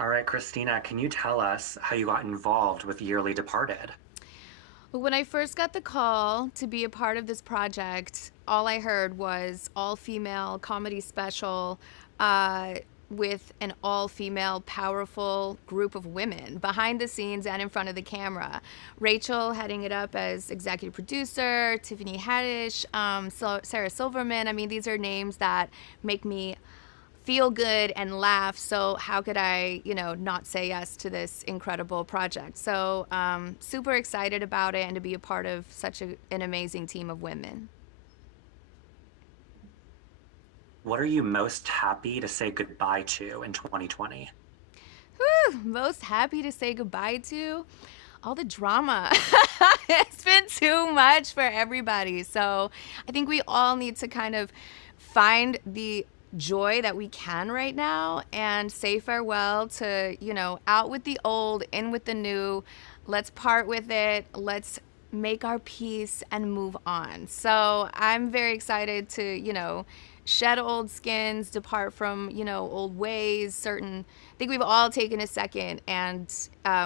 All right, Christina, can you tell us how you got involved with Yearly Departed? When I first got the call to be a part of this project, all I heard was all female comedy special uh, with an all female powerful group of women behind the scenes and in front of the camera. Rachel heading it up as executive producer, Tiffany Haddish, Sarah Silverman. I mean, these are names that make me feel good and laugh. So how could I, not say yes to this incredible project? So super excited about it and to be a part of such an amazing team of women. What are you most happy to say goodbye to in 2020? Whew, most happy to say goodbye to all the drama. It's been too much for everybody. So I think we all need to kind of find the joy that we can right now and say farewell to, out with the old, in with the new. Let's part with it. Let's make our peace and move on. So I'm very excited to, shed old skins, depart from, old ways, certain. I think we've all taken a second and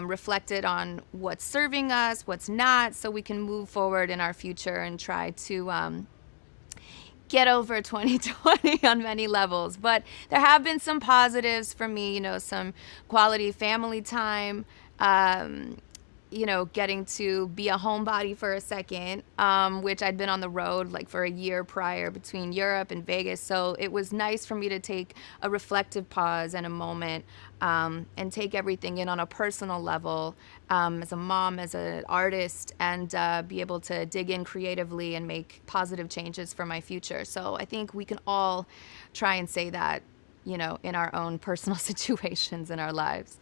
reflected on what's serving us, what's not, so we can move forward in our future and try to get over 2020 on many levels. But there have been some positives for me, some quality family time, um, getting to be a homebody for a second, which I'd been on the road like for a year prior between Europe and Vegas. So it was nice for me to take a reflective pause and a moment, and take everything in on a personal level, as a mom, as an artist, and be able to dig in creatively and make positive changes for my future. So I think we can all try and say that, in our own personal situations in our lives.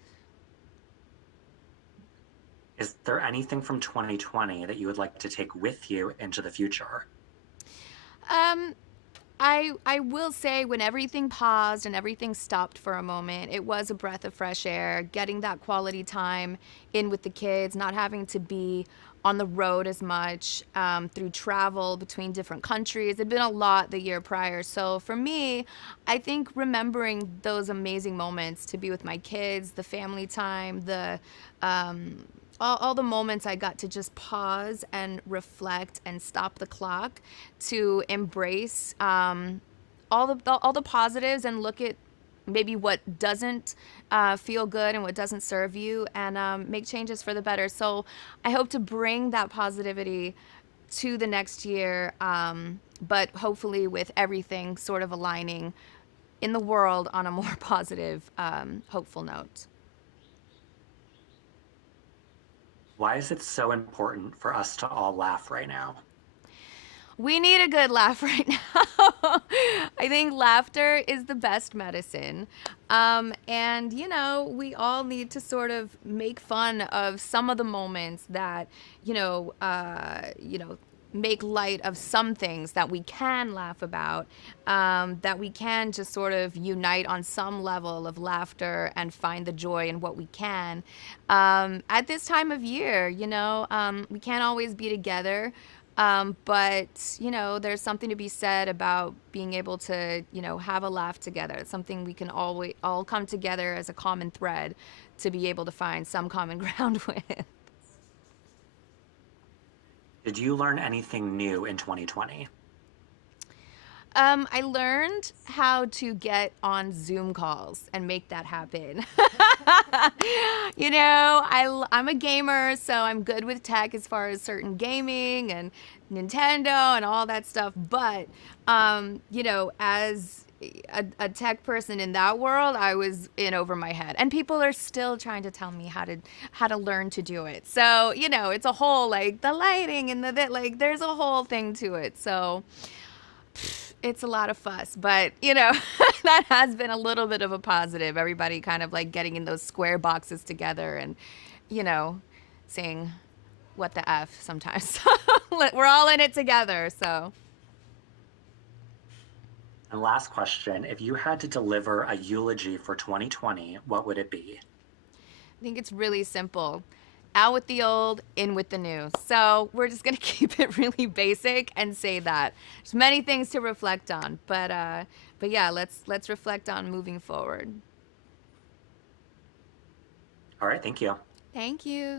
Is there anything from 2020 that you would like to take with you into the future? Um, I will say when everything paused and everything stopped for a moment, it was a breath of fresh air, getting that quality time in with the kids, not having to be on the road as much, through travel between different countries. It'd been a lot the year prior. So for me, I think remembering those amazing moments to be with my kids, the family time, all the moments I got to just pause and reflect and stop the clock to embrace, all the positives and look at maybe what doesn't feel good and what doesn't serve you, and make changes for the better. So I hope to bring that positivity to the next year, but hopefully with everything sort of aligning in the world on a more positive, hopeful note. Why is it so important for us to all laugh right now? We need a good laugh right now. I think laughter is the best medicine. And, we all need to sort of make fun of some of the moments that, make light of some things that we can laugh about, that we can just sort of unite on some level of laughter and find the joy in what we can. At this time of year, we can't always be together. But there's something to be said about being able to, have a laugh together. It's something we can always all come together as a common thread to be able to find some common ground with. Did you learn anything new in 2020? I learned how to get on Zoom calls and make that happen. I'm a gamer, so I'm good with tech as far as certain gaming and Nintendo and all that stuff. But, as a tech person in that world, I was in over my head, and people are still trying to tell me how to learn to do it. So it's a whole like the lighting and like there's a whole thing to it. So it's a lot of fuss, but that has been a little bit of a positive. Everybody kind of like getting in those square boxes together and, you know, saying what the F sometimes. We're all in it together. So And last question, if you had to deliver a eulogy for 2020, what would it be? I think it's really simple. Out with the old, in with the new. So we're just gonna keep it really basic and say that. There's many things to reflect on, but yeah, let's reflect on moving forward. All right, thank you. Thank you.